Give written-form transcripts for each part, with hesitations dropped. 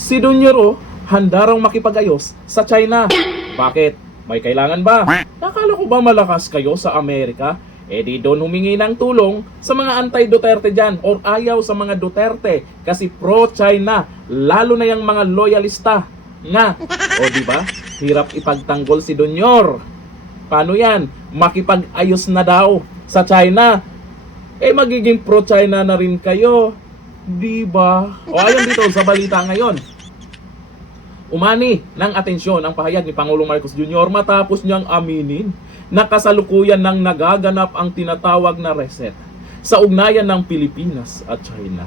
Si Dunyoro, handa raw makipag-ayos sa China. Bakit? May kailangan ba? Nakala ko ba malakas kayo sa Amerika? Eh di doon humingi ng tulong sa mga anti-Duterte dyan or ayaw sa mga Duterte kasi pro-China, lalo na yung mga loyalista nga. O di ba? Hirap ipagtanggol si Dunyor. Paano yan? Makipag-ayos na daw sa China. Eh magiging pro-China na rin kayo. Di ba? O ayon dito sa balita ngayon. Umani ng atensyon ang pahayag ni Pangulong Marcos Jr. matapos niyang aminin na kasalukuyan nang nagaganap ang tinatawag na reset sa ugnayan ng Pilipinas at China.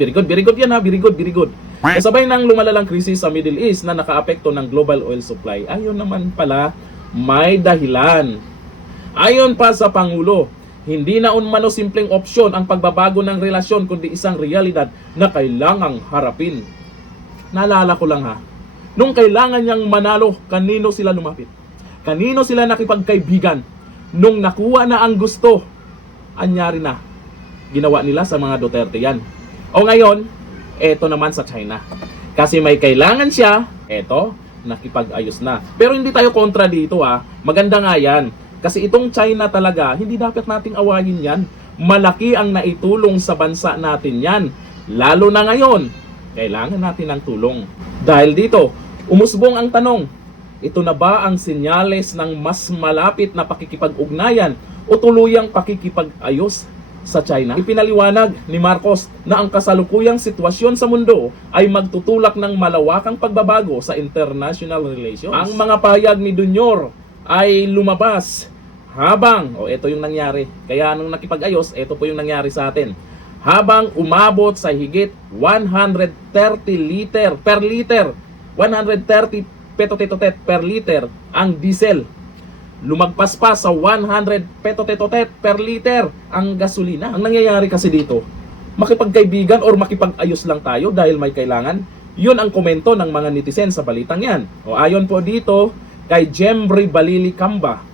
Very good yan ha, very good. Kasabay ng lumalalang krisis sa Middle East na nakaapekto ng global oil supply, ayon naman pala may dahilan. Ayon pa sa Pangulo, hindi na umano simpleng opsyon ang pagbabago ng relasyon kundi isang realidad na kailangang harapin. Naalala ko lang ha, nung kailangan niyang manalo, kanino sila lumapit? Kanino sila nakipagkaibigan? Nung nakuha na ang gusto, anyari na. Ginawa nila sa mga Duterte yan. O ngayon, eto naman sa China. Kasi may kailangan siya, eto, nakipag-ayos na. Pero hindi tayo kontra dito ha. Maganda nga yan. Kasi itong China talaga, hindi dapat nating awayin yan. Malaki ang naitulong sa bansa natin yan. Lalo na ngayon, kailangan natin ng tulong. Dahil dito, umusbong ang tanong, ito na ba ang senyales ng mas malapit na pakikipag-ugnayan o tuluyang pakikipag-ayos sa China? Ipinaliwanag ni Marcos na ang kasalukuyang sitwasyon sa mundo ay magtutulak ng malawakang pagbabago sa international relations. Ang mga pahayag ni Dunyor ay lumabas habang, ito yung nangyari. Kaya nung nakipag-ayos, ito po yung nangyari sa atin. Habang umabot sa higit 130 liter per liter, 130 petotet per liter ang diesel. Lumagpas pa sa 100 petotet per liter ang gasolina. Ang nangyayari kasi dito, makipagkaibigan or makipag-ayos lang tayo dahil may kailangan. Yun ang komento ng mga netizen sa balitang yan. O ayon po dito kay Jembry Balili Camba,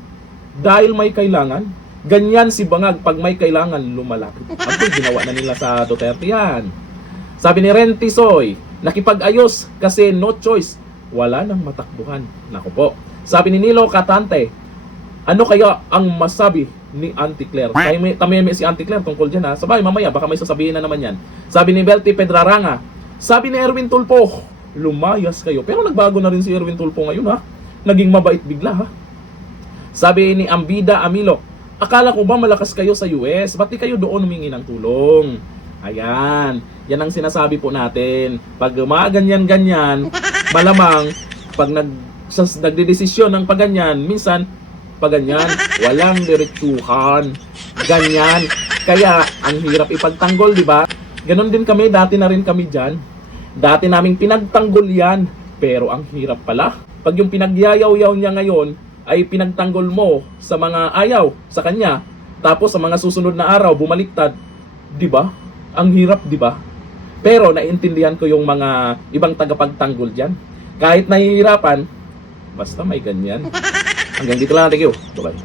dahil may kailangan, ganyan si Bangag pag may kailangan lumalapit. Ang ginawa na nila sa Duterte yan. Sabi ni Ren Tisoy, nakipag-ayos kasi no choice. Wala nang matakbuhan. Naku po. Sabi ni Nilo Katante, ano kaya ang masabi ni Auntie Claire? Tameme si Auntie Claire tungkol dyan ha. Sabay, mamaya, baka may sasabihin na naman yan. Sabi ni Belty Pedraranga, sabi ni Erwin Tulpo, lumayas kayo. Pero nagbago na rin si Erwin Tulpo ngayon ha. Naging mabait bigla ha. Sabi ni Ambida Amilo, akala ko ba malakas kayo sa US? Ba't di kayo doon humingi ng tulong? Ayan. Yan ang sinasabi po natin. Pag ganyan-ganyan, malamang pag nagdedesisyon ng paganyan, minsan paganyan, walang diretsuhan. Ganyan. Kaya ang hirap ipagtanggol, di ba? Ganon din kami, dati na rin kami diyan. Dati naming pinagtanggol yan, pero ang hirap pala. Pag yung pinagyayaw-yaw niya ngayon ay pinagtanggol mo sa mga ayaw sa kanya, tapos sa mga susunod na araw bumaliktad, di ba? Ang hirap, di ba? Pero naiintindihan ko yung mga ibang tagapagtanggol diyan. Kahit nahihirapan, basta may ganyan. Hanggang dito lang. Thank you. Bye-bye.